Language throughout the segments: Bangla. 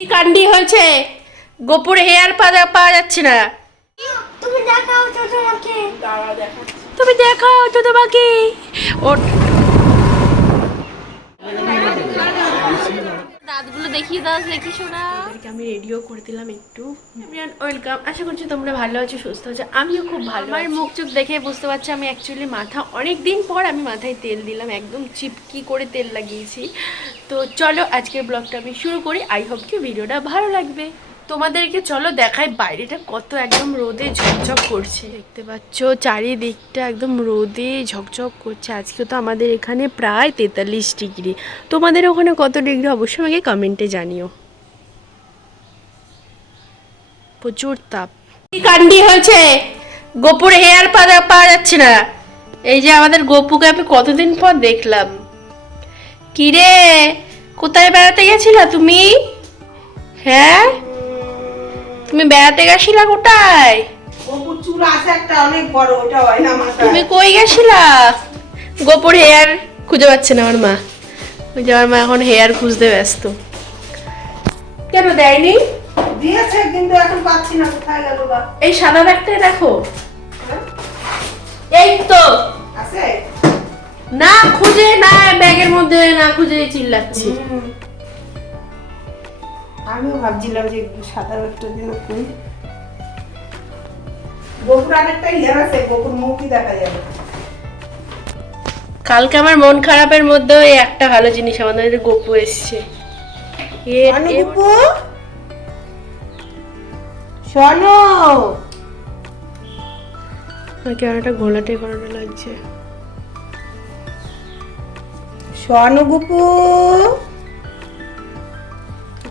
কি কাণ্ডি হয়েছে? গোপুর হেয়ার পাওয়া যাচ্ছে না। তুমি দেখাও তো তোমাকে। দাঁড়া দেখাচ্ছি। তুমি দেখাও তো তোমাকে। ওর দাঁতগুলো দেখিয়ে দাও দেখি শোনা। ওদেরকে আমি রেডিও করে দিলাম একটু। ওয়েলকাম, আশা করছি তোমরা ভালো আছো, সুস্থ আছো। আমিও খুব ভালো। আমার মুখ চোখ দেখে বুঝতে পারছি আমি অ্যাকচুয়ালি অনেক দিন পর আমি মাথায় তেল দিলাম, একদম চিপকি করে তেল লাগিয়েছি। তো চলো আজকের ব্লগটা আমি শুরু করি। আই হোপ কি ভিডিওটা ভালো লাগবে তোমাদেরকে। চলো দেখাই বাইরেটা কত একদম রোদে ঝকঝক করছে। দেখতে পাচ্ছ চারিদিকটা একদম রোদে ঝকঝক করছে। আজকে তো আমাদের এখানে প্রায় 43 ডিগ্রি। তোমাদের ওখানে কত ডিগ্রি অবশ্যই আমাকে কমেন্টে জানিও। প্রচুর তাপ। কি কাণ্ডি হয়েছে? গোপুর হেয়ার পাওয়া যাচ্ছে না। এই যে আমাদের গোপুকে আমি কতদিন পর দেখলাম। কিরে, কোথায় বেড়াতে গেছিলা তুমি? হ্যাঁ, তুমি বেড়াতে গেছিলা কোথায়? গোপুর চুল আছে একটা অনেক বড়, ওটা হয় না মাথায়। তুমি কই গেছিলা? গোপুর হেয়ার খুঁজে পাচ্ছে না আমার মা। ওই যে আমার মা এখন হেয়ার খুঁজতে ব্যস্ত। কেন দেয়নি? দিয়েছে কিন্তু এখন পাচ্ছি না, কোথায় গেল বা। এই সাদা ব্যাগটাই দেখো। হ্যাঁ? এই তো আছে? না খুঁজে, না ব্যাগের মধ্যে না খুঁজে চিল্লাচ্ছি। আমিও ভাবছিলাম যে সাদা একটা দিন কই। গোপুর আরেকটা ইয়ার আছে, গোপুর মুখই দেখা যাবে। কালকে আমার মন খারাপের মধ্যে ওই একটা ভালো জিনিস আমাদের গপু এসছে। গপু শোনো, ক্যামেরাটা ঘোলাটে ঘোলাটে লাগছে। শোনো গপু।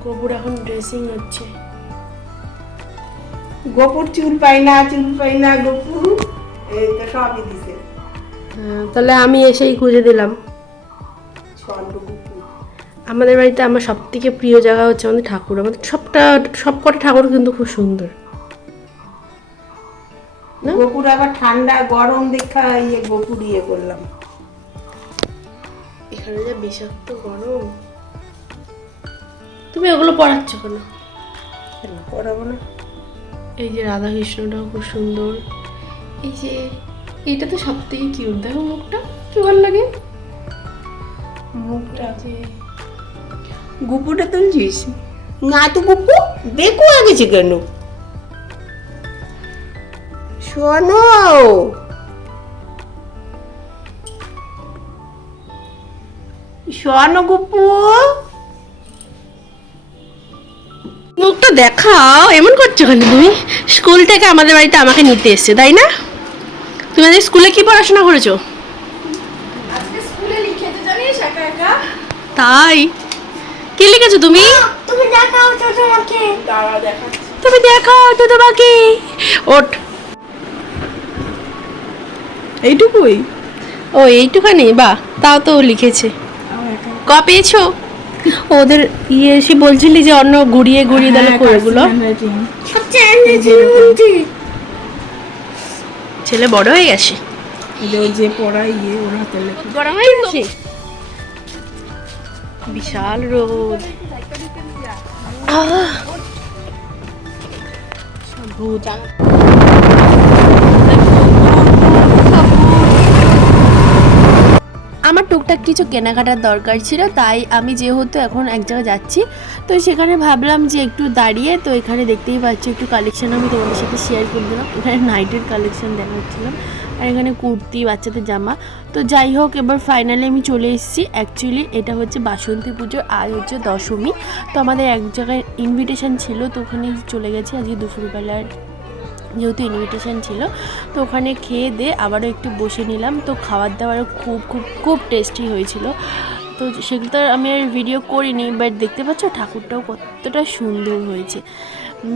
গপুর এখন ড্রেসিং হচ্ছে। গোপুর চুল পাই না গপু। এই তো সবই দিছে। তাহলে আমি এসেই খুঁজে দিলাম। শোনো গপু। আমাদের বাড়িতে আমার সব থেকে প্রিয় জায়গা হচ্ছে আমাদের ঠাকুর। আমাদের সবকটা ঠাকুর কিন্তু খুব সুন্দর। গোপুর আবার ঠান্ডা গরম দেখা গোপুর করলাম। এখানে যে বিষাক্ত গরম। তুমি ওগুলো পড়াচ্ছ কেন? পড়াবো না। এই যে রাধা কৃষ্ণটাও খুব সুন্দর। এই যে এটা তো সব থেকে কিউট, দেখো মুখটা কি ভালো লাগে। মুখটা যে গুপুটা তুলছিস না তো? গুপু দেখো আগেছে কেন? শোনো, শোনো গুপু। মুখটা দেখাও, এমন করছো কেন তুমি? স্কুল থেকে আমাদের বাড়িতে আমাকে নিতে এসছে তাই না? তুমি আজকে স্কুলে কি পড়াশোনা করেছো? আজকে স্কুলে লিখেতে জানিস একা একা। তাই কি লিখেছো তুমি? তুমি দেখাও তো তোমাকে। দাঁড়া দেখাচ্ছি। তুমি দেখাও তো তোমাকে। ওঠ। এইটুকুই? ও এইটুখানি? বাহ, তাও তো লিখেছে। ক পেয়েছো? ওদের এসে বলছিলি যে অন্য ঘুরিয়ে ঘুরিয়ে দিলে কোয়েগুলো। ছেলে বড় হয়ে গেছে। যে পড়াই ওর হাতে লেখা। গরম হয়ে গেছে। বিশাল রোদ। আহ, ভূত। আমার টুকটাক কিছু কেনাকাটার দরকার ছিল, তাই আমি যেহেতু এখন এক জায়গায় যাচ্ছি, তো সেখানে ভাবলাম যে একটু দাঁড়িয়ে, তো এখানে দেখতেই পাচ্ছি একটু কালেকশন আমি তোমাদের সাথে শেয়ার করে দিলাম। এখানে নাইটের কালেকশন দেখাচ্ছিলাম, আর এখানে কুর্তি, বাচ্চাদের জামা। তো যাই হোক, এবার ফাইনালি আমি চলে এসেছি। অ্যাকচুয়ালি এটা হচ্ছে বাসন্তী পুজোর, আজ হচ্ছে দশমী। তো আমাদের এক জায়গায় ইনভিটেশন ছিল, তো ওখানে চলে গেছি আজকে দুপুরবেলার, যেহেতু ইনভিটেশন ছিল। তো ওখানে খেয়ে দিয়ে আবারও একটু বসে নিলাম। তো খাবার দাবার খুব খুব খুব টেস্টি হয়েছিল। তো সেগুলো তো আমি আর ভিডিও করিনি, বাট দেখতে পাচ্ছ ঠাকুরটাও কতটা সুন্দর হয়েছে।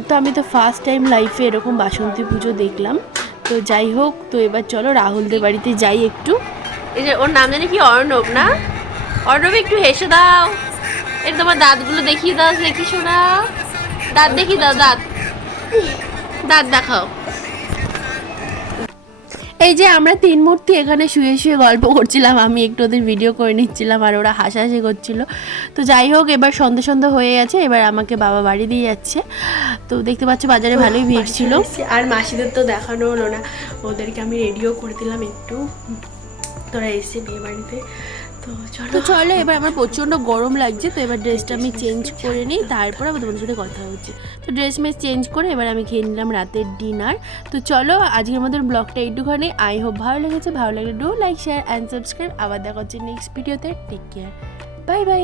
তো আমি তো ফার্স্ট টাইম লাইফে এরকম বাসন্তী পুজো দেখলাম। তো যাই হোক, তো এবার চলো রাহুলদের বাড়িতে যাই একটু। এই যে ওর নাম জানি কি, অর্ণব না? অর্ণব একটু হেসে দাও। এই তোমার দাঁতগুলো দেখিয়ে দাও দেখি শোনা। দাঁত দেখিয়ে দাও, দাঁত দাঁত দেখাও। এই যে আমরা তিন মূর্তি এখানে শুয়ে শুয়ে গল্প করছিলাম, আমি একটু ওদের ভিডিও করে নিচ্ছিলাম আর ওরা হাসাহাসি করছিল। তো যাই হোক, এবার সন্ধ্যে সন্ধ্যে হয়ে গেছে, এবার আমাকে বাবা বাড়ি দিয়ে যাচ্ছে। তো দেখতে পাচ্ছ বাজারে ভালোই ভিড় ছিল। আর মাসিদের তো দেখানো হলো না, ওদেরকে আমি রেডিও করে দিলাম একটু, তোরা এসে বিয়ে বাড়িতে। তো চলো এবার আমার প্রচণ্ড গরম লাগছে, তো এবার ড্রেসটা আমি চেঞ্জ করে নিই, তারপর আবার তোমাদের সাথে কথা হচ্ছে। তো ড্রেস মেস চেঞ্জ করে এবার আমি খেয়ে নিলাম রাতের ডিনার। তো চলো আজকের আমাদের ব্লগটা একটুখানি, আই হোপ ভালো লেগেছে, ভালো লাগলে do like share and subscribe. আবার দেখা হচ্ছে নেক্সট ভিডিওতে। Take care, bye by.